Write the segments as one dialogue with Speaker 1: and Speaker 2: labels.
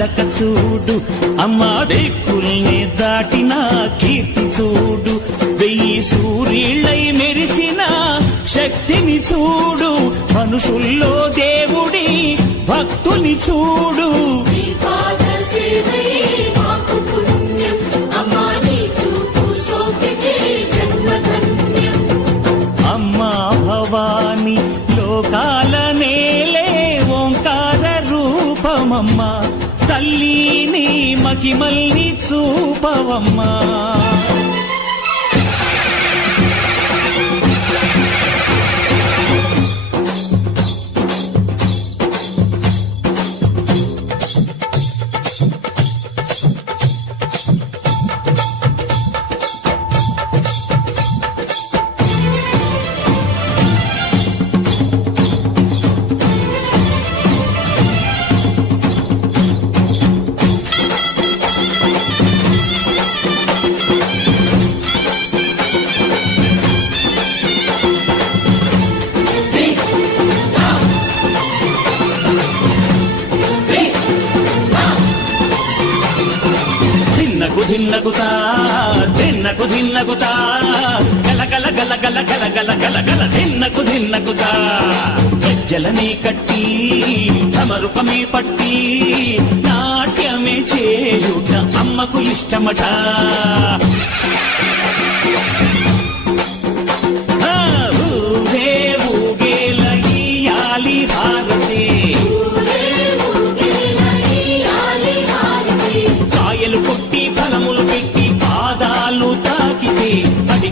Speaker 1: నడక చూడు. అమ్మా దిక్కుల్ని దాటిన కీర్తి చూడు. వెయ్యి సూర్యుళ్ళై మెరిసిన శక్తిని చూడు. మనుషుల్లో దేవుడి భక్తుని చూడు.
Speaker 2: మళ్ళీ నీ
Speaker 1: మహిమల్ని చూపవమ్మా. ధిన్నకుతా ధిన్నకు ధిన్నకుతా గలగల గలగల గలగల గలగల ధిన్నకు ధిన్నకుతా గజ్జలనే కట్టి తమరుపమే పట్టి నాట్యమే చేయుట అమ్మకు ఇష్టమట.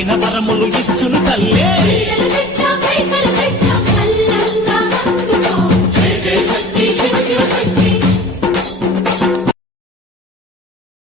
Speaker 1: అడిగిన వరములు ఇచ్చును తల్లే.